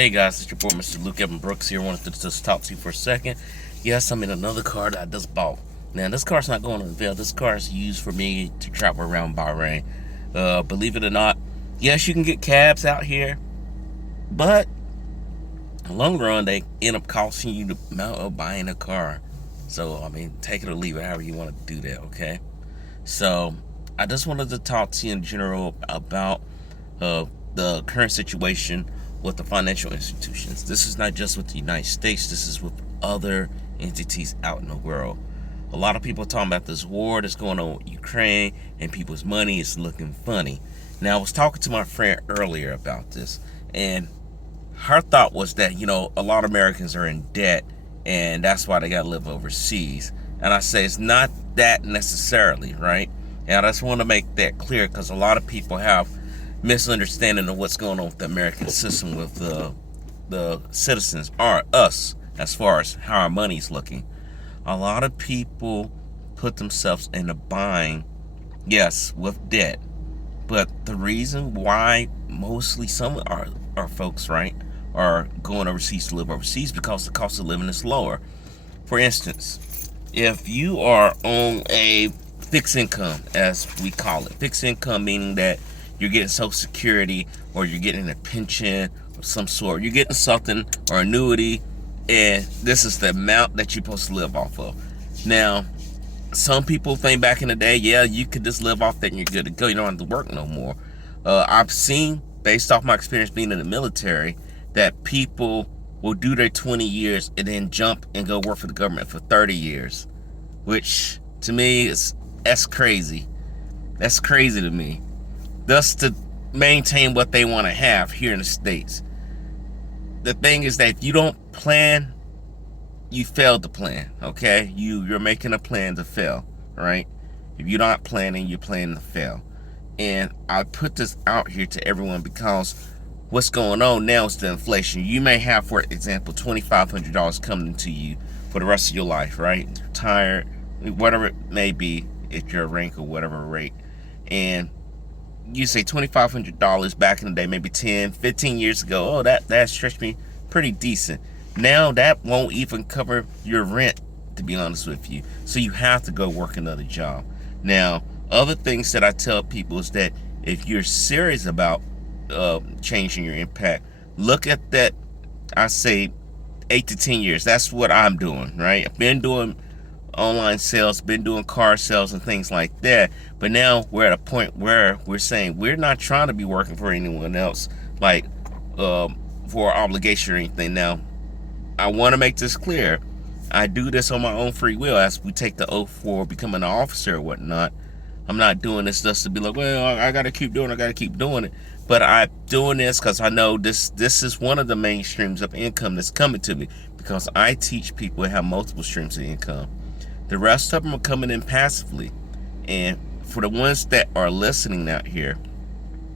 Hey guys, it's your boy Mr. Luke Evan Brooks here. I wanted to just talk to you for a second. Yes, I'm in another car that I just bought. Now, this car's not going to the Ville. This car is used for me to travel around Bahrain. Believe it or not, yes, you can get cabs out here, but in the long run, they end up costing you the amount of buying a car. So, I mean, take it or leave it, however you want to do that, okay? So, I just wanted to talk to you in general about the current situation with the financial institutions. This is not just with the United States, this is with other entities out in the world. A lot of people are talking about this war that's going on with Ukraine and people's money is looking funny. Now, I was talking to my friend earlier about this, and her thought was that, a lot of Americans are in debt and that's why they got to live overseas. And I say it's not that necessarily, right? And I just want to make that clear because a lot of people have misunderstanding of what's going on with the American system with the citizens, or us, as far as how our money's looking. A lot of people put themselves in a bind, yes, with debt. But the reason why mostly some of our folks, right, are going overseas to live overseas because the cost of living is lower. For instance, if you are on a fixed income, as we call it, fixed income meaning that you're getting Social Security or you're getting a pension of some sort. You're getting something or annuity, and this is the amount that you're supposed to live off of. Now, some people think back in the day, yeah, you could just live off that and you're good to go. You don't have to work no more. I've seen, based off my experience being in the military, that people will do their 20 years and then jump and go work for the government for 30 years, which to me that's crazy. That's crazy to me. Thus to maintain what they want to have here in the States. The thing is that if you don't plan, you failed to plan, okay? You're making a plan to fail, right? If you're not planning, you're planning to fail. And I put this out here to everyone because what's going on now is the inflation. You may have, for example, $2,500 coming to you for the rest of your life, right? Retired, whatever it may be, if you're a rank or whatever rate. And you say $2,500 back in the day, maybe 10, 15 years ago. Oh, that stretched me pretty decent. Now that won't even cover your rent, to be honest with you. So you have to go work another job. Now, other things that I tell people is that if you're serious about changing your impact, look at that, I say 8 to 10 years. That's what I'm doing, right? I've been doing online sales, been doing car sales and things like that, but now we're at a point where we're saying we're not trying to be working for anyone else, like for obligation or anything. Now, I want to make this clear. I do this on my own free will as we take the oath for becoming an officer or whatnot. I'm not doing this just to be like, well, I gotta keep doing it. But I'm doing this because I know this is one of the main streams of income that's coming to me, because I teach people to have multiple streams of income. The rest of them are coming in passively. And for the ones that are listening out here,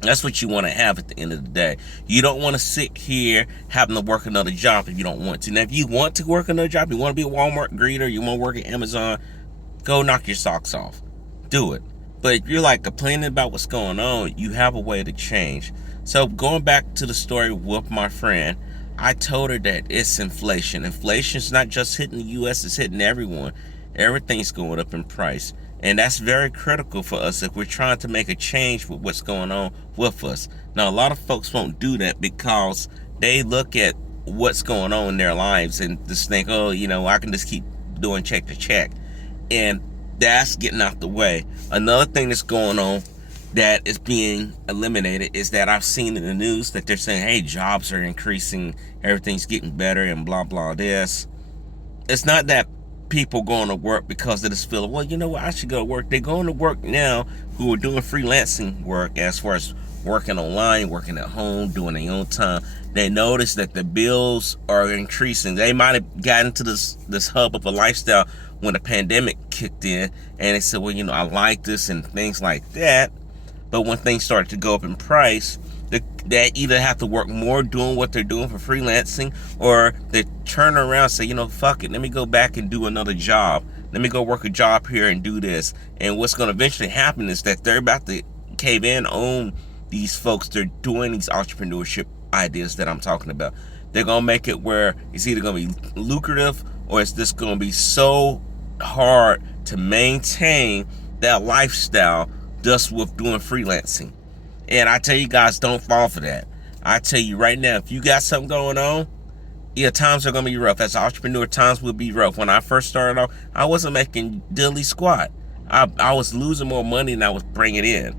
that's what you want to have at the end of the day. You don't want to sit here having to work another job if you don't want to. Now, if you want to work another job, you want to be a Walmart greeter, you want to work at Amazon, go knock your socks off. Do it. But if you're like complaining about what's going on, you have a way to change. So going back to the story with my friend, I told her that it's inflation. Inflation's not just hitting the U.S., it's hitting everyone. Everything's going up in price. And that's very critical for us if we're trying to make a change with what's going on with us. Now, a lot of folks won't do that because they look at what's going on in their lives and just think, oh, I can just keep doing check to check. And that's getting out the way. Another thing that's going on that is being eliminated is that I've seen in the news that they're saying, hey, jobs are increasing, everything's getting better and blah, blah, this. It's not that people going to work because they just feel, well, you know what, I should go to work. They're going to work now who are doing freelancing work, as far as working online, working at home, doing their own time. They notice that the bills are increasing. They might have gotten to this hub of a lifestyle when the pandemic kicked in, and they said, well, I like this and things like that. But when things started to go up in price, they either have to work more doing what they're doing for freelancing, or they turn around and say, fuck it, let me go back and do another job. Let me go work a job here and do this. And what's going to eventually happen is that they're about to cave in on these folks. They're doing these entrepreneurship ideas that I'm talking about. They're going to make it where it's either going to be lucrative or it's just going to be so hard to maintain that lifestyle just with doing freelancing. And I tell you guys, don't fall for that. I tell you right now, if you got something going on, yeah, times are going to be rough. As an entrepreneur, times will be rough. When I first started off, I wasn't making diddly squat. I was losing more money than I was bringing in.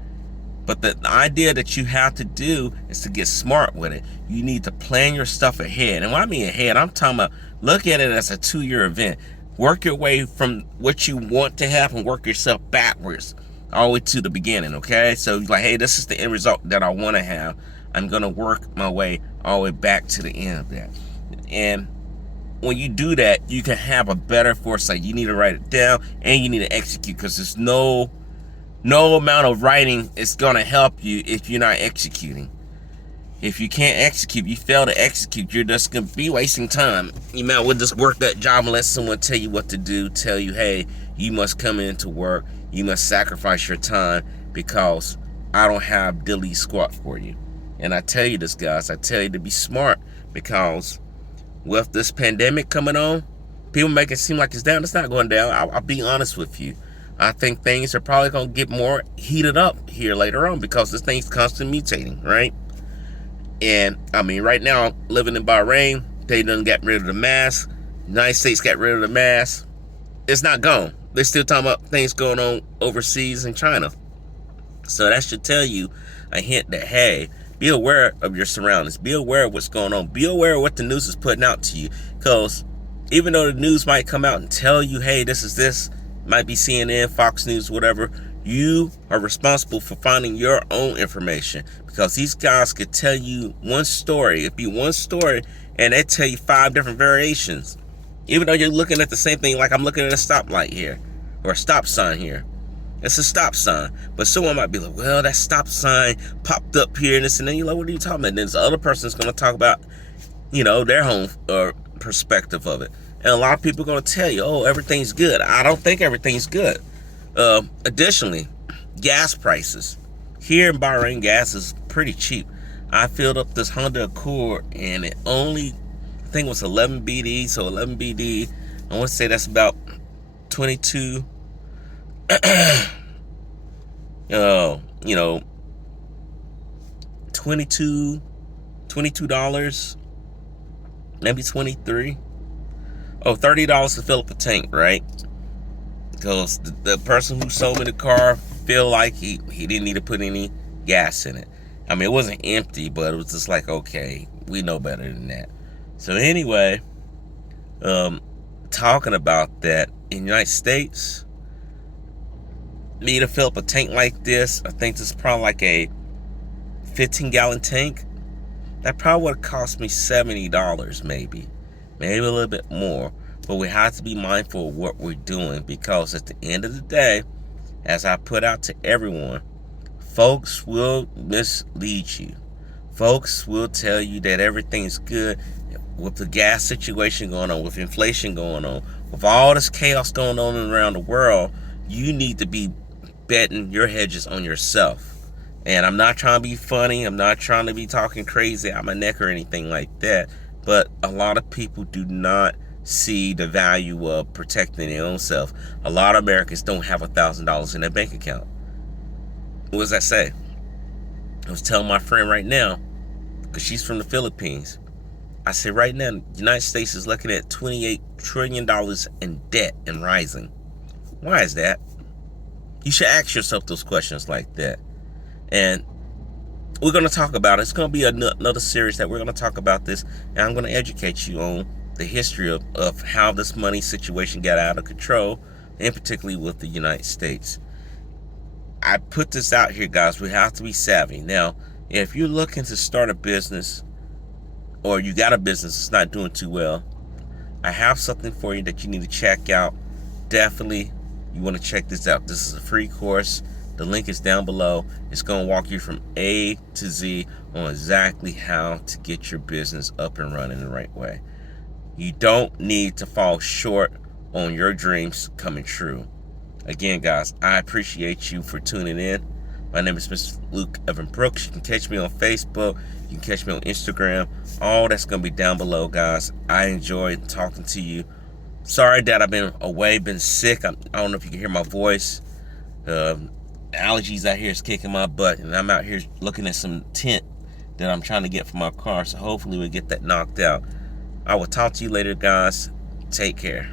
But the idea that you have to do is to get smart with it. You need to plan your stuff ahead. And when I mean ahead, I'm talking about look at it as a 2-year event. Work your way from what you want to have and work yourself backwards all the way to the beginning, okay? So you're like, hey, this is the end result that I want to have. I'm going to work my way all the way back to the end of that. And when you do that, you can have a better foresight. You need to write it down and you need to execute, because there's no amount of writing is going to help you if you're not executing. If you can't execute, you fail to execute, you're just going to be wasting time. You might well just work that job and let someone tell you what to do, tell you, hey, you must come into work, you must sacrifice your time because I don't have diddly squat for you. And I tell you this, guys, I tell you to be smart, because with this pandemic coming on, people make it seem like it's down. It's not going down. I'll be honest with you. I think things are probably going to get more heated up here later on, because this thing's constantly mutating, right? And I mean, right now, living in Bahrain, they done got rid of the mask. United States got rid of the mask. It's not gone. They're still talking about things going on overseas in China. So that should tell you a hint that, hey, be aware of your surroundings. Be aware of what's going on. Be aware of what the news is putting out to you. Because even though the news might come out and tell you, hey, this is this, might be CNN, Fox News, whatever, you are responsible for finding your own information, because these guys could tell you one story. It'd be one story and they tell you 5 different variations. Even though you're looking at the same thing, like I'm looking at a stoplight here or a stop sign here. It's a stop sign, but someone might be like, well, that stop sign popped up here and this, and then you're like, what are you talking about? And then this other person's going to talk about, you know, their home perspective of it. And a lot of people are going to tell you, oh, everything's good. I don't think everything's good. Additionally, gas prices. Here in Bahrain, gas is pretty cheap. I filled up this Honda Accord and it only, I think it was 11 BD. So 11 BD, I want to say that's about 22, you know, $22, maybe 23. Oh, $30 to fill up a tank, right? Because the person who sold me the car feel like he didn't need to put any gas in it. I mean, it wasn't empty, but it was just like, okay, we know better than that. So anyway, talking about that, in the United States, me to fill up a tank like this, I think this is probably like a 15-gallon tank. That probably would have cost me $70 maybe a little bit more. But we have to be mindful of what we're doing, because at the end of the day, as I put out to everyone, folks will mislead you. Folks will tell you that everything's good with the gas situation going on, with inflation going on, with all this chaos going on around the world. You need to be betting your hedges on yourself. And I'm not trying to be funny. I'm not trying to be talking crazy out my neck or anything like that. But a lot of people do not see the value of protecting their own self. A lot of Americans don't have $1,000 in their bank account. What does that say? I was telling my friend right now, because she's from the Philippines, I said right now, the United States is looking at $28 trillion in debt and rising. Why is that? You should ask yourself those questions like that. And we're going to talk about it. It's going to be another series that we're going to talk about this, and I'm going to educate you on the history of how this money situation got out of control, and particularly with the United States. I put this out here, guys. We have to be savvy. Now, if you're looking to start a business, or you got a business that's not doing too well, I have something for you that you need to check out. Definitely, you want to check this out. This is a free course. The link is down below. It's going to walk you from A to Z on exactly how to get your business up and running the right way. You don't need to fall short on your dreams coming true. Again, guys, I appreciate you for tuning in. My name is Mr. Luke Evan Brooks. You can catch me on Facebook. You can catch me on Instagram. All that's going to be down below, guys. I enjoyed talking to you. Sorry that I've been away, been sick. I don't know if you can hear my voice. Allergies out here is kicking my butt, and I'm out here looking at some tint that I'm trying to get for my car. So hopefully we'll get that knocked out. I will talk to you later, guys. Take care.